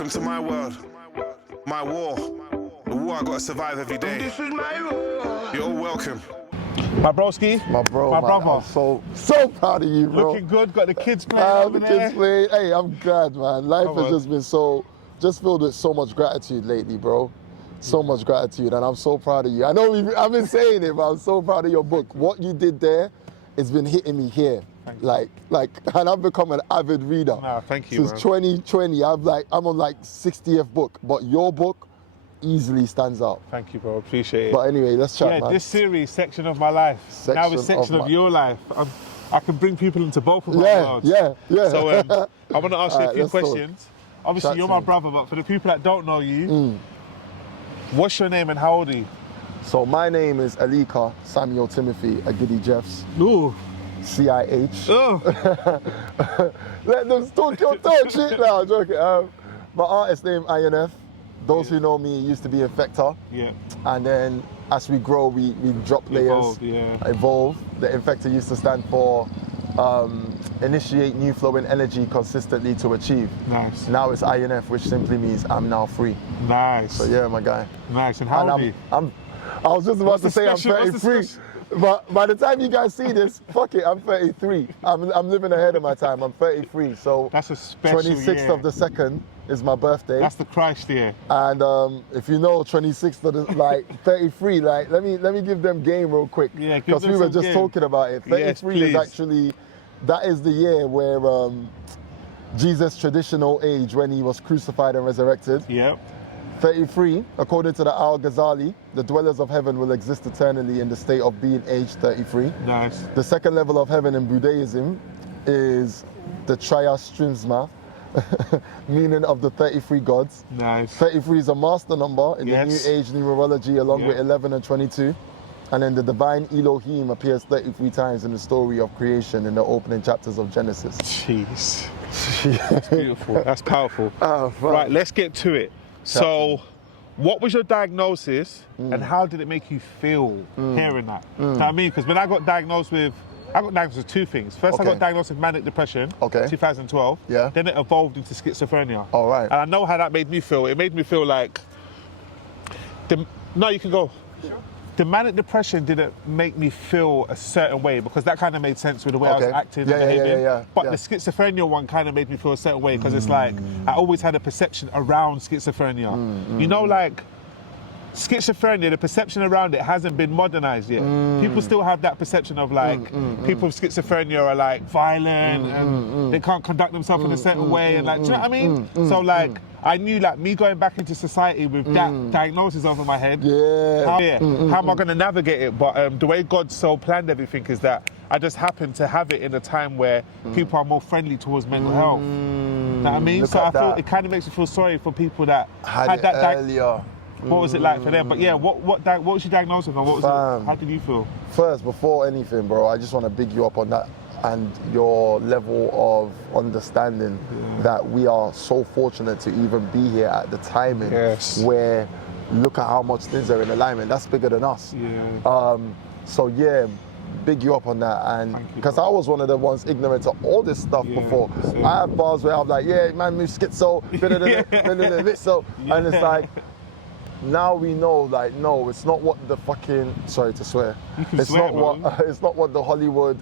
Welcome to my world, my war, the war I gotta survive every day. This is my war. You're all welcome. My broski, my bro, my man, brother. I'm so proud of you, bro. Looking good, got the kids playing over the there. kids playing. Hey, I'm glad, man. Life has just been just filled with so much gratitude lately, bro. So much gratitude, and I'm so proud of you. I know I've been saying it, but I'm so proud of your book. What you did there, it's been hitting me here. Like, and I've become an avid reader. Nah, thank you, Since 2020, I'm on like 60th book, but your book easily stands out. Thank you, bro. Appreciate it. But anyway, let's chat, man. This series, section of my life. Now it's section of your life. I can bring people into both of my worlds. Yeah. So I want to ask you a few questions. Obviously, you're my brother, but for the people that don't know you, what's your name and how old are you? So my name is Alika Samuel Timothy Agidi Jeffs. Ooh. CIH. Oh. Let them talk your shit now. I'm joking. My artist name INF. Those who know me used to be INFECTA. Yeah. And then as we grow, we drop layers. Evolve. The INFECTA used to stand for initiate new flowing energy consistently to achieve. Nice. Now it's INF, which simply means I'm now free. Nice. So yeah, my guy. Nice. And how old are you? I was just about to say I'm 33. But by the time you guys see this, fuck it, I'm 33. I'm living ahead of my time. I'm 33. So that's a special 26th year. of the 2nd is my birthday. That's the Christ year. And if you know 26th of the 33, let me give them game real quick. Yeah, because we were just talking about it. 33 is actually, that is the year where Jesus' traditional age when he was crucified and resurrected. Yep. 33, according to the Al-Ghazali, the dwellers of heaven will exist eternally in the state of being aged 33. Nice. The second level of heaven in Buddhism is the Triastrimsma, meaning of the 33 gods. Nice. 33 is a master number in the New Age numerology, along with 11 and 22. And then the divine Elohim appears 33 times in the story of creation in the opening chapters of Genesis. Jeez. That's beautiful. That's powerful. Right, let's get to it. So, what was your diagnosis and how did it make you feel hearing that? You know what I mean? Because when I got diagnosed with two things. First, I got diagnosed with manic depression, 2012. Yeah. Then it evolved into schizophrenia. All right. And I know how that made me feel. It made me feel like, no, you can go. The manic depression didn't make me feel a certain way because that kind of made sense with the way I was acting and behaving. But the schizophrenia one kind of made me feel a certain way because it's like I always had a perception around schizophrenia. You know, like schizophrenia, the perception around it hasn't been modernized yet. People still have that perception of like people with schizophrenia are like violent and they can't conduct themselves in a certain way and like, do you know what I mean? So like, I knew like me going back into society with that diagnosis over my head, how am I going to navigate it? But the way God so planned everything is that I just happened to have it in a time where people are more friendly towards mental health. You know what I mean? So I feel it kind of makes me feel sorry for people that had that earlier. What was it like for them? But yeah, what was your diagnosis and what was it? How did you feel? First, before anything, bro, I just want to big you up on that and your level of understanding that we are so fortunate to even be here at the timing where look at how much things are in alignment. That's bigger than us. So yeah, big you up on that. And because I was one of the ones ignorant to all this stuff before. I have bars where I'm like, yeah, man, move schizo, so, and it's like, now we know, like, no, it's not what the fucking, sorry to swear, it's not what the Hollywood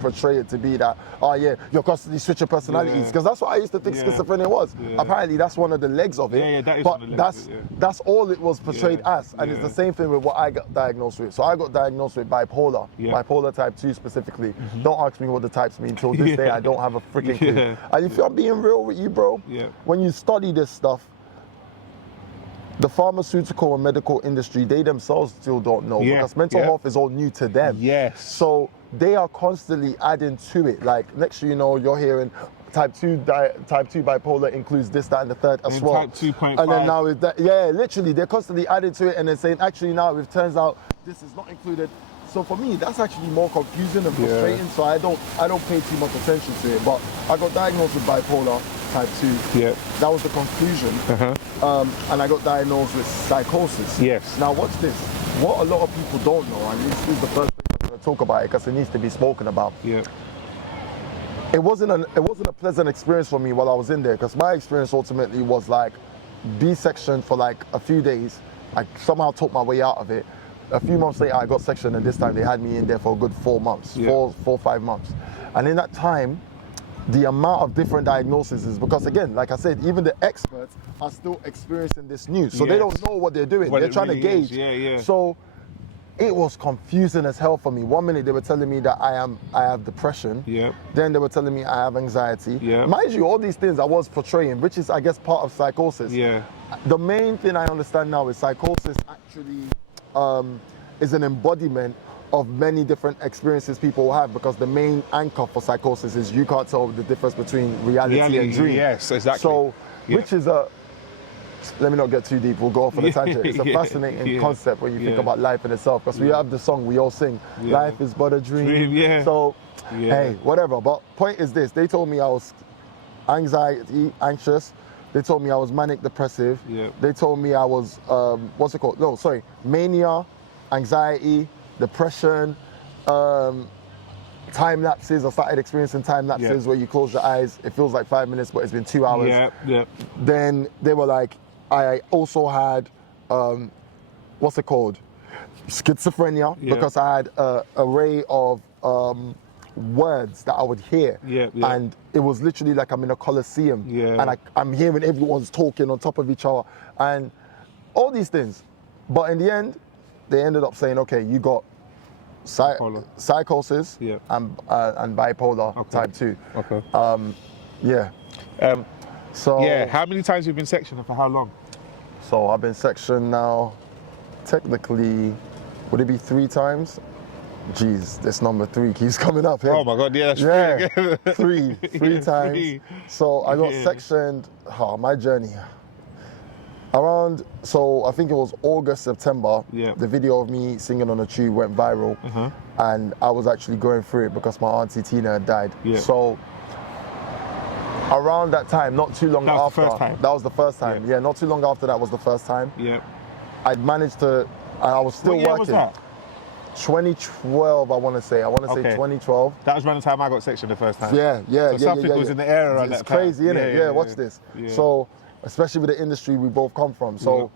portray it to be, that, oh yeah, you're constantly switching personalities, because that's what I used to think schizophrenia was. Apparently that's one of the legs of it, that is but one of the legs that's all it was portrayed as, and it's the same thing with what I got diagnosed with. So I got diagnosed with bipolar, bipolar type 2 specifically. Don't ask me what the types mean, till this day I don't have a freaking clue. And if I'm being real with you, bro, when you study this stuff, the pharmaceutical and medical industry, they themselves still don't know because mental health is all new to them. So they are constantly adding to it. Like next thing you know, you're hearing type 2 bipolar includes this, that, and the third as well. Type 2.5. And then now is that, literally, they're constantly adding to it and then saying, actually now it turns out this is not included. So for me, that's actually more confusing and frustrating. So I don't pay too much attention to it. But I got diagnosed with bipolar type 2. That was the conclusion. And I got diagnosed with psychosis. Now watch this. What a lot of people don't know, and this is the first thing I'm going to talk about it because it needs to be spoken about. it wasn't a pleasant experience for me while I was in there, because my experience ultimately was like B-section for like a few days. I somehow took my way out of it. A few months later, I got sectioned, and this time they had me in there for a good 4 months, 5 months. And in that time, the amount of different diagnoses is, because again, like I said, even the experts are still experiencing this news, so they don't know what they're doing. They're trying to gauge. So it was confusing as hell for me. 1 minute they were telling me that I have depression. Then they were telling me I have anxiety. Mind you, all these things I was portraying, which is, I guess, part of psychosis. The main thing I understand now is psychosis actually is an embodiment of many different experiences people have, because the main anchor for psychosis is you can't tell the difference between reality and dream. Yes, exactly. So, which is a, let me not get too deep, we'll go off on a tangent. It's a fascinating concept when you think about life in itself, because we have the song we all sing, life is but a dream. So, hey, whatever. But point is this, they told me I was anxious. They told me I was manic depressive. They told me I was, mania, anxiety, depression, time lapses. I started experiencing time lapses where you close your eyes, it feels like 5 minutes, but it's been 2 hours. Then they were like, I also had, schizophrenia, because I had an array of words that I would hear, and it was literally like I'm in a coliseum, and I'm hearing everyone's talking on top of each other, and all these things. But in the end, they ended up saying, okay, you got psychosis and bipolar type 2. How many times have you been sectioned and for how long? So I've been sectioned now, technically, would it be 3 times? Jeez, this number 3 keeps coming up here. Oh my God, that's three times. So I got sectioned, my journey. Around, so I think it was August, September, the video of me singing on a tube went viral, and I was actually going through it because my auntie Tina had died. So around that time, not too long after, that was the first time. Not too long after that was the first time. I'd managed to, I was still working. What year was that? 2012, I want to say 2012. That was around the time I got sectioned the first time. So something was in the air around that time. It's crazy, isn't it? Watch this. So, especially with the industry we both come from. So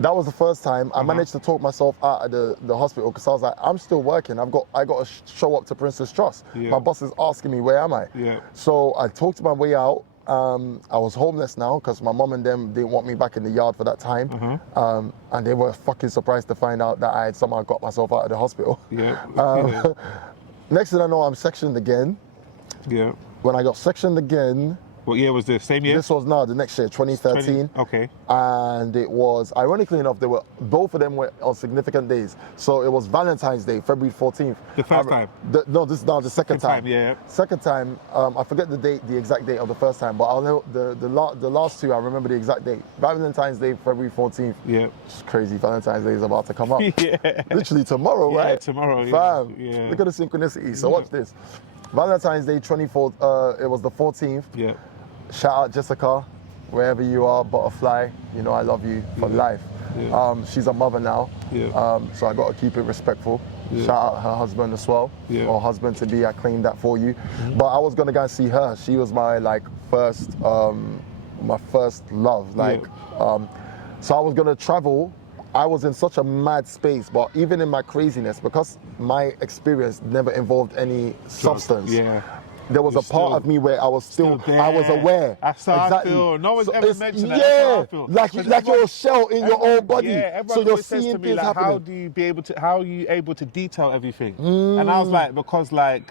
that was the first time I managed to talk myself out of the hospital, because I was like, I'm still working. I got to show up to Princess Trust. My boss is asking me, where am I? So I talked my way out. I was homeless now because my mom and them didn't want me back in the yard for that time. And they were fucking surprised to find out that I had somehow got myself out of the hospital. Next thing I know, I'm sectioned again. When I got sectioned again, what year was this? Same year? This was the next year, 2013. And it was, ironically enough, both of them were on significant days. So it was Valentine's Day, February 14th. The first time? No, this is now the second time. Second time, I forget the exact date of the first time, but I'll know the last 2, I remember the exact date. Valentine's Day, February 14th. It's crazy, Valentine's Day is about to come up. Literally tomorrow, right? Tomorrow, Fam, look at the synchronicity. So watch this. Valentine's Day, 24th, it was the 14th. Shout out Jessica, wherever you are, butterfly, you know I love you for life. She's a mother now, so I got to keep it respectful. Shout out her husband as well, or husband to be, I claimed that for you. But I was gonna go and see her. She was my first love. So I was gonna travel. I was in such a mad space, but even in my craziness, because my experience never involved any substance. There was a part of me where I was still I was aware. That's how I feel. No one's ever mentioned that. That's how I feel. Like you're a shell in your own body. So you're seeing things happening. How are you able to detail everything? And I was like, because I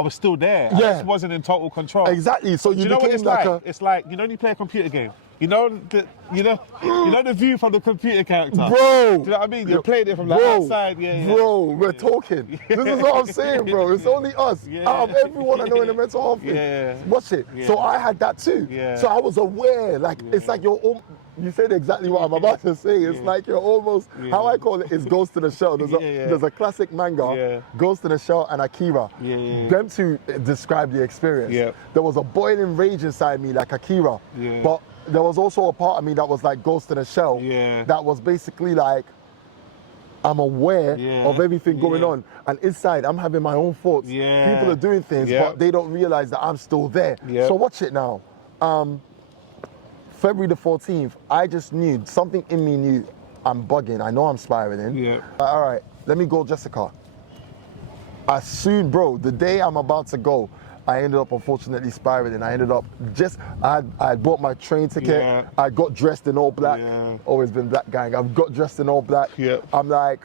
was still there. I just wasn't in total control. Exactly. So you know what it's like? It's like, you know when you play a computer game, you know the view from the computer character. Bro! Do you know what I mean? You're playing it from outside. Bro, we're talking. This is what I'm saying, bro. It's only us. Out of everyone I know in the mental health thing. Watch it. So I had that too. So I was aware. It's like you said exactly what I'm about to say. It's like you're almost, how I call it is Ghost in the Shell. There's a classic manga, Ghost in the Shell and Akira. Them two describe the experience. There was a boiling rage inside me like Akira, but there was also a part of me that was like Ghost in a Shell, that was basically like, I'm aware of everything going on. And inside, I'm having my own thoughts. Yeah. People are doing things, but they don't realize that I'm still there. So watch it now. February the 14th, I just knew, something in me knew I'm bugging. I know I'm spiraling. All right, let me go, Jessica. As soon, bro, the day I'm about to go, I ended up unfortunately spiraling. I ended up I bought my train ticket. I got dressed in all black. Always been black gang. I've got dressed in all black. I'm like,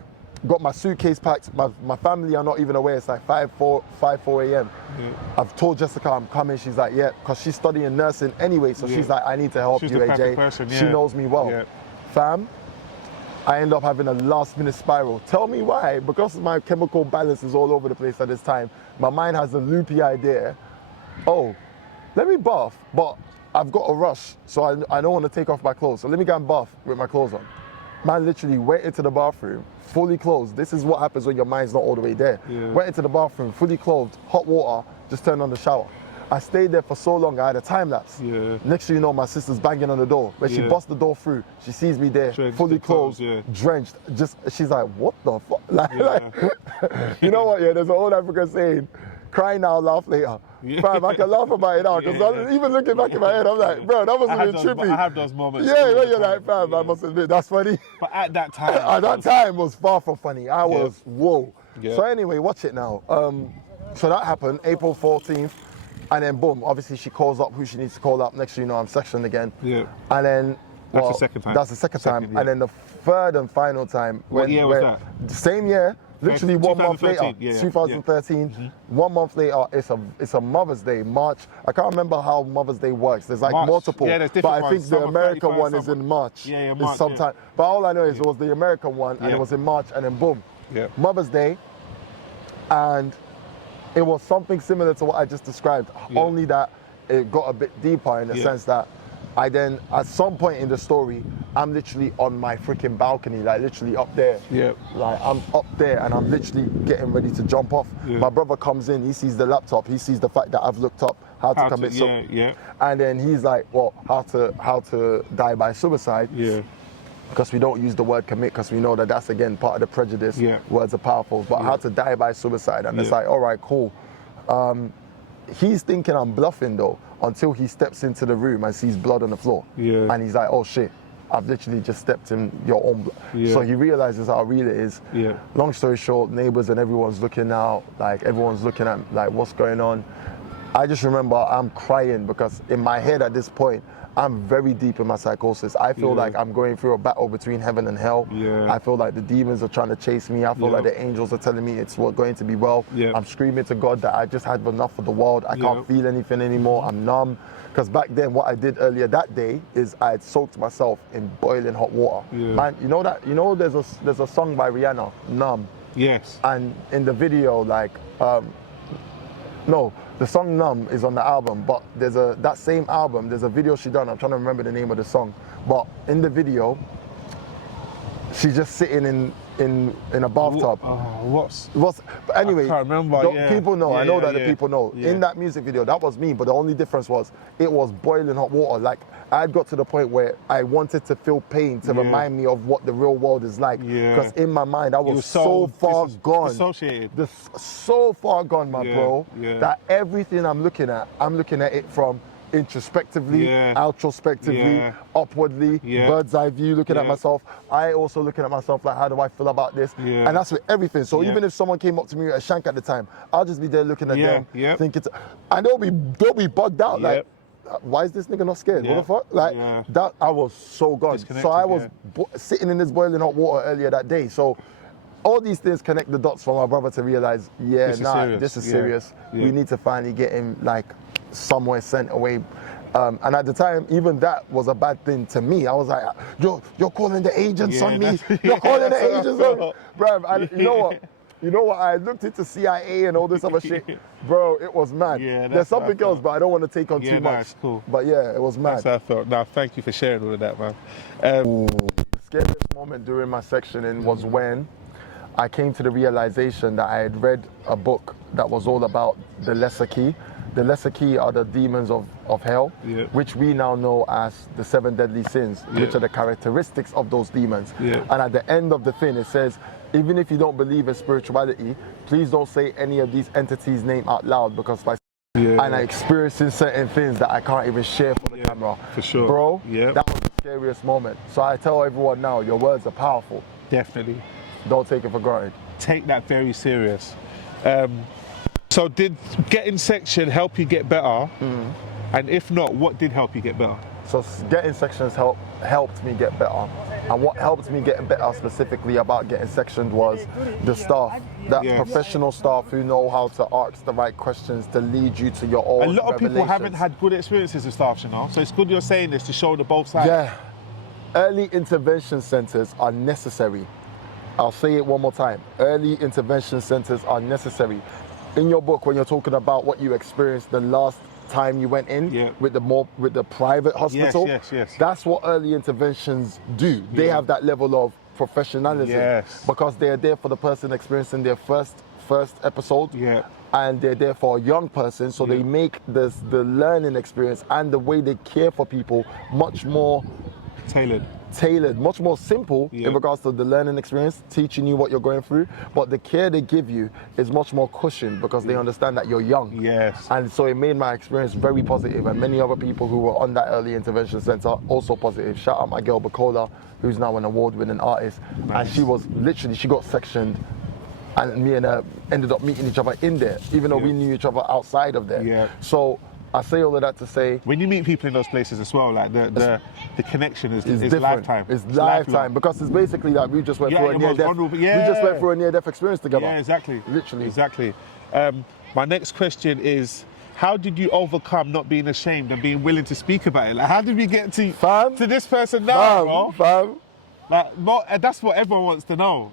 got my suitcase packed. My family are not even aware. It's like 4 a.m. I've told Jessica I'm coming. She's like, yeah, because she's studying nursing anyway. So she's like, I need to help you, AJ. Person, she knows me well. Fam, I end up having a last minute spiral. Tell me why. Because my chemical balance is all over the place at this time. My mind has a loopy idea. Oh, let me bath, but I've got a rush, so I don't want to take off my clothes. So let me go and bath with my clothes on. Man literally went into the bathroom, fully clothed. This is what happens when your mind's not all the way there. Went into the bathroom, fully clothed, hot water, just turned on the shower. I stayed there for so long, I had a time lapse. Next thing you know, my sister's banging on the door. When she busts the door through, she sees me there, fully clothed, drenched. She's like, what the fuck? You know what, there's an old African saying, cry now, laugh later. Fam, I can laugh about it now, because even looking back in my head, I'm like, bro, that must have been trippy. I have those moments. When you're like, fam, I must admit, that's funny. But at that time. At that time was far from funny. I was, whoa. So anyway, watch it now. So that happened, April 14th. And then boom, obviously she calls up who she needs to call up. Next thing you know, I'm sectioned again. And then that's the second time. That's the second time. And then the third and final time. What year was that? Same year, literally 1 month later. 2013. 1 month later, it's a Mother's Day, March. I can't remember how Mother's Day works. There's like multiple. There's but I think the American one is in March. March. Sometime. But all I know is it was the American one and it was in March and then boom. Mother's Day. And it was something similar to what I just described, only that it got a bit deeper in the sense that I then, at some point in the story, I'm literally on my freaking balcony, like literally up there. Like I'm up there and I'm literally getting ready to jump off. My brother comes in, he sees the laptop, he sees the fact that I've looked up how to commit suicide. And then he's like, well, how to die by suicide. Because we don't use the word commit, because we know that that's, again, part of the prejudice. Words are powerful. But how to die by suicide. And it's like, all right, cool. He's thinking I'm bluffing, though, until he steps into the room and sees blood on the floor. And he's like, oh, shit, I've literally just stepped in your own blood. So he realizes how real it is. Long story short, neighbors and everyone's looking out. Like, everyone's looking at, like, what's going on. I just remember I'm crying because in my head at this point, I'm very deep in my psychosis. I feel like I'm going through a battle between heaven and hell. I feel like the demons are trying to chase me. I feel like the angels are telling me it's going to be well. I'm screaming to God that I just had enough of the world. I can't feel anything anymore. I'm numb. Because back then, what I did earlier that day is I had soaked myself in boiling hot water. Man, you know that? You know, there's a song by Rihanna, Numb. And in the video, like, no, the song Numb is on the album, but there's that same album, there's a video she done, I'm trying to remember the name of the song, but in the video, she's just sitting in a bathtub. But anyway, I can't remember. People know, I know that the people know. In that music video, that was me, but the only difference was it was boiling hot water. Like, I had got to the point where I wanted to feel pain to remind me of what the real world is like. Because in my mind, I was so far gone. Dissociated. So far gone, my bro, that everything I'm looking at it from introspectively, outrospectively, upwardly, bird's eye view, looking at myself. I also looking at myself like, how do I feel about this? And that's with everything. So even if someone came up to me with a shank at the time, I'll just be there looking at them, thinking, and they'll be bugged out. Like, why is this nigga not scared? What the fuck? Like, that, I was so gone. So I was sitting in this boiling hot water earlier that day. So all these things connect the dots for my brother to realize, this is serious. We need to finally get him, like, somewhere sent away. And at the time, even that was a bad thing to me. I was like, you're calling the agents on me. You're calling the agents on me. Bruv, you know what? I looked into CIA and all this other shit. Bro, it was mad. There's something else, but I don't want to take on too much. Cool. But yeah, it was mad. That's how I felt. Now, thank you for sharing all of that, man. The scariest moment during my sectioning was when I came to the realization that I had read a book that was all about the lesser key. The lesser key are the demons of hell, which we now know as the 7 deadly sins, which are the characteristics of those demons. And at the end of the thing, it says, even if you don't believe in spirituality, please don't say any of these entities' name out loud, because like, and I'm experiencing certain things that I can't even share for the camera. For sure. Bro, that was the scariest moment. So I tell everyone now, your words are powerful. Definitely. Don't take it for granted. Take that very serious. So did getting section help you get better? And if not, what did help you get better? So getting sections helped me get better. And what helped me get better specifically about getting sectioned was the staff. That professional staff who know how to ask the right questions to lead you to your own A lot of people haven't had good experiences with staff, you know? So it's good you're saying this to show the both sides. Yeah. Early intervention centers are necessary. I'll say it one more time. Early intervention centers are necessary. In your book, when you're talking about what you experienced the last time you went in with the private hospital, that's what early interventions do. They have that level of professionalism because they're there for the person experiencing their first episode, and they're there for a young person, so they make the learning experience and the way they care for people much more tailored, much more simple in regards to the learning experience, teaching you what you're going through, but the care they give you is much more cushioned because they understand that you're young. And so it made my experience very positive, and many other people who were on that early intervention center also positive. Shout out my girl Bacola, who's now an award-winning artist, and she was literally, she got sectioned, and me and her ended up meeting each other in there, even though we knew each other outside of there. So I say all of that to say, when you meet people in those places as well, like the connection is different. Lifetime. It's lifetime, because it's basically like we just went through a near-death. We just went through a near-death experience together. Yeah, exactly. Literally. Exactly. My next question is, how did you overcome not being ashamed and being willing to speak about it? Like, how did we get to this person now, bro? Like, that's what everyone wants to know.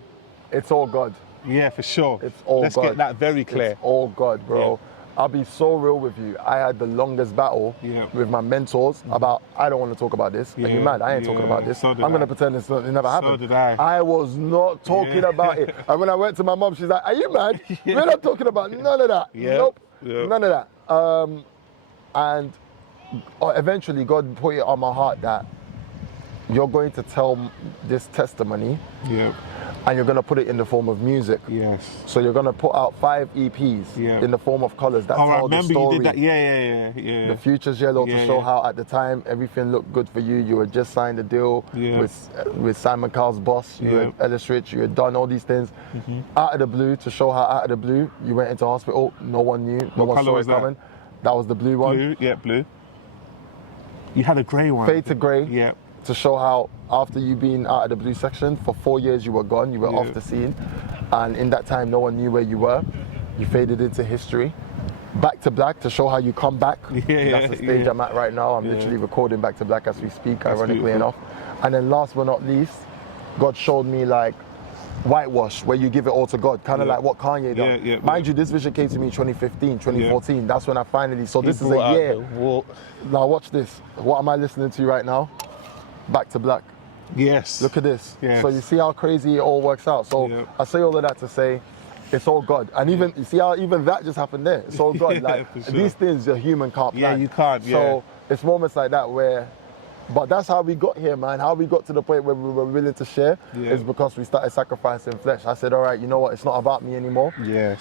It's all God. Yeah, for sure. It's all God. Let's get that very clear. It's all God, bro. I'll be so real with you. I had the longest battle with my mentors about, I don't want to talk about this. Are you mad? I ain't talking about this. I'm going to pretend it never happened. So did I. I was not talking about it. And when I went to my mom, she's like, are you mad? We're not talking about none of that. Nope. None of that. And eventually God put it on my heart that you're going to tell this testimony. And you're going to put it in the form of music. So you're going to put out 5 EPs in the form of colors that tell the story. You did that. The future's yellow to show how at the time everything looked good for you. You had just signed a deal with Simon Cowell's boss. You had Ellis Rich. You had done all these things. Out of the blue, to show how out of the blue you went into hospital. No one knew. No one saw it coming. That was the blue one. Blue. You had a grey one. Fade to grey. To show how after you being out of the blue section for 4 years, you were gone, you were off the scene, and in that time no one knew where you were. You faded into history. Back to Black, to show how you come back. That's the stage I'm at right now. I'm literally recording Back to Black as we speak. That's ironically enough. And then last but not least, God showed me like Whitewash, where you give it all to God, kind of like what Kanye done. Mind you, this vision came to me 2015, 2014. That's when I finally, so this is a year. Now watch this. What am I listening to right now? Back to Black. Look at this. So you see how crazy it all works out. So I say all of that to say, it's all God. And even, you see how even that just happened there. It's all God. Like these things a human can't plan. You can't. So it's moments like that where, but that's how we got here, man. How we got to the point where we were willing to share is because we started sacrificing flesh. I said, all right, you know what? It's not about me anymore.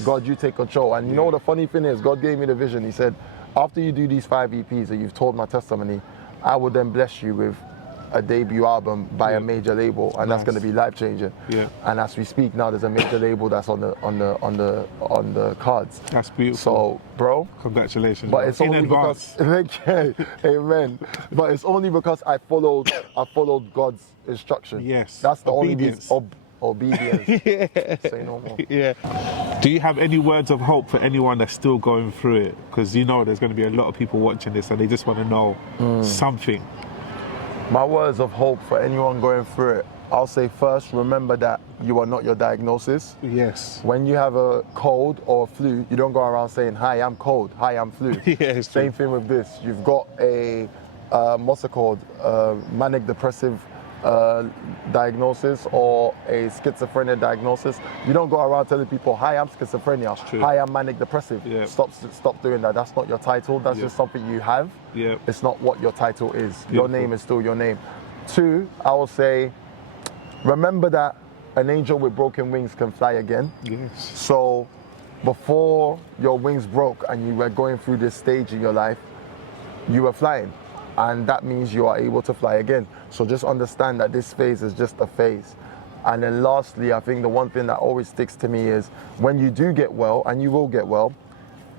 God, you take control. And you know what the funny thing is? God gave me the vision. He said, after you do these 5 EPs and you've told my testimony, I will then bless you with a debut album by a major label, and that's going to be life changing. And as we speak now, there's a major label that's on the cards. That's beautiful. So, bro, congratulations. But it's only because, amen. But it's only because I followed God's instruction. That's the obedience. only obedience. Say no more. Do you have any words of hope for anyone that's still going through it? Because you know there's going to be a lot of people watching this and they just want to know something. My words of hope for anyone going through it, I'll say first, remember that you are not your diagnosis. When you have a cold or a flu, you don't go around saying, hi, I'm cold, hi, I'm flu. Same thing with this. You've got a, what's it called, manic depressive diagnosis or a schizophrenia diagnosis. You don't go around telling people, hi, I'm schizophrenia, hi, I'm manic depressive. Stop doing that. That's not your title. That's just something you have. It's not what your title is. Your name is still your name. 2, I will say, remember that an angel with broken wings can fly again. Yes. So before your wings broke and you were going through this stage in your life, you were flying. And that means you are able to fly again. So just understand that this phase is just a phase. And then lastly, I think the one thing that always sticks to me is when you do get well, and you will get well,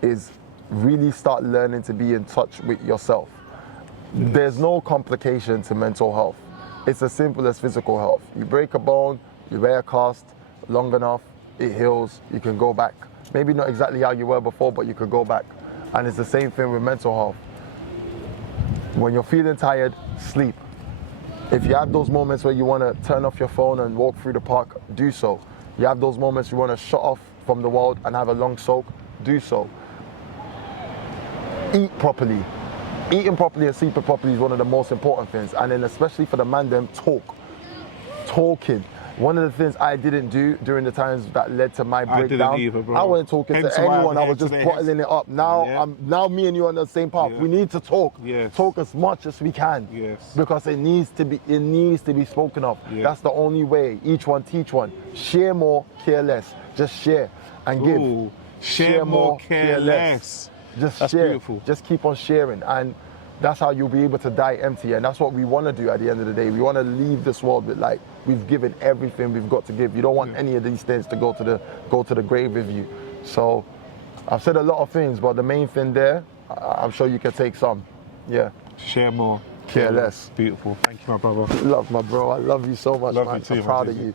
is really start learning to be in touch with yourself. There's no complication to mental health. It's as simple as physical health. You break a bone, you wear a cast long enough, it heals, you can go back. Maybe not exactly how you were before, but you could go back. And it's the same thing with mental health. When you're feeling tired, sleep. If you have those moments where you want to turn off your phone and walk through the park, do so. You have those moments you want to shut off from the world and have a long soak, do so. Eat properly. Eating properly and sleeping properly is one of the most important things. And then especially for the man, them talking. One of the things I didn't do during the times that led to my breakdown, I didn't either, bro. I wasn't talking to anyone. I was just bottling it up. Now, now me and you are on the same path. We need to talk. Talk as much as we can. Because it needs to be spoken of. That's the only way. Each one teach one. Share more, care less. Just share and give. Share more, care less. Just that's share. Beautiful. Just keep on sharing, and that's how you'll be able to die empty. And that's what we want to do at the end of the day. We want to leave this world with like we've given everything we've got to give. You don't want any of these things to go to the grave with you. So I've said a lot of things, but the main thing there, I'm sure you can take some. Yeah. Share more. Care less. Beautiful. Thank you, my brother. Love, my bro. I love you so much, man. You too, I'm proud of you.